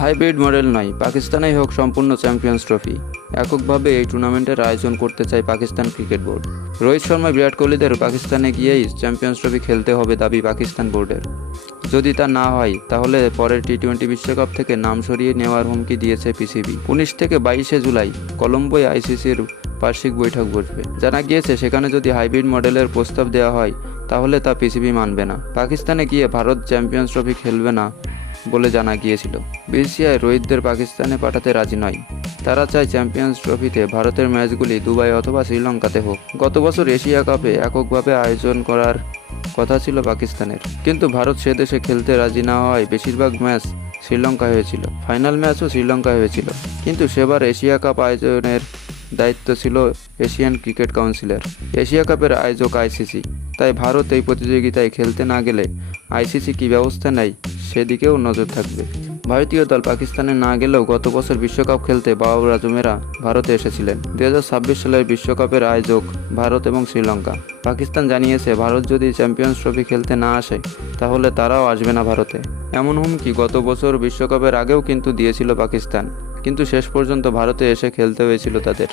Hybrid model নয়, পাকিস্তানেই হোক সম্পূর্ণ চ্যাম্পিয়ন্স ট্রফি। এককভাবে এই টুর্নামেন্টের আয়োজন করতে চায় পাকিস্তান ক্রিকেট বোর্ড। রোহিত শর্মা, বিরাট কোহলিদের পাকিস্তানে গিয়েই চ্যাম্পিয়ন্স ট্রফি খেলতে হবে দাবি পাকিস্তান বোর্ডের। যদি তা না হয় তাহলে পরের টি-20 বিশ্বকাপ থেকে নাম সরিয়ে নেওয়ার হুমকি দিয়েছে পিসিবি। 19 থেকে 22 জুলাই কলম্বোয় আইসিসির বার্ষিক বৈঠক বসবে। জানা গিয়েছে সেখানে যদি হাইব্রিড মডেলের প্রস্তাব দেওয়া হয় তাহলে তা পিসিবি মানবে না। পাকিস্তানে গিয়ে ভারত চ্যাম্পিয়ন্স ট্রফি খেলবে না বলে জানা গিয়েছিল। বিসিসিআই রোহিতদের পাকিস্তানে পাঠাতে রাজি নয়। তারা চায় চ্যাম্পিয়ন্স ট্রফিতে ভারতের ম্যাচগুলি দুবাই অথবা শ্রীলঙ্কাতে হোক। গত বছর এশিয়া কাপে এককভাবে আয়োজন করার কথা ছিল পাকিস্তানের, কিন্তু ভারত সে দেশে খেলতে রাজি না হওয়ায় বেশিরভাগ ম্যাচ শ্রীলঙ্কায় হয়েছিল। ফাইনাল ম্যাচও শ্রীলঙ্কায় হয়েছিল, কিন্তু সেবার এশিয়া কাপ আয়োজনের দায়িত্ব ছিল এশিয়ান ক্রিকেট কাউন্সিলের। এশিয়া কাপের আয়োজক আইসিসি। তাই ভারত এই প্রতিযোগিতায় খেলতে না গেলে আইসিসি কী ব্যবস্থা নেয় সেদিকেও নজর থাকবে। ভারতীয় দল পাকিস্তানে না গেলেও গত বছর বিশ্বকাপ খেলতে বাবর আজমেরা ভারতে এসেছিলেন। 2026 সালের বিশ্বকাপের আয়োজক ভারত এবং শ্রীলঙ্কা। পাকিস্তান জানিয়েছে ভারত যদি চ্যাম্পিয়ন্স ট্রফি খেলতে না আসে তাহলে তারাও আসবে না ভারতে। এমন হুমকি গত বছর বিশ্বকাপের আগেও কিন্তু দিয়েছিল পাকিস্তান, কিন্তু শেষ পর্যন্ত ভারতে এসে খেলতে হয়েছিল তাদের।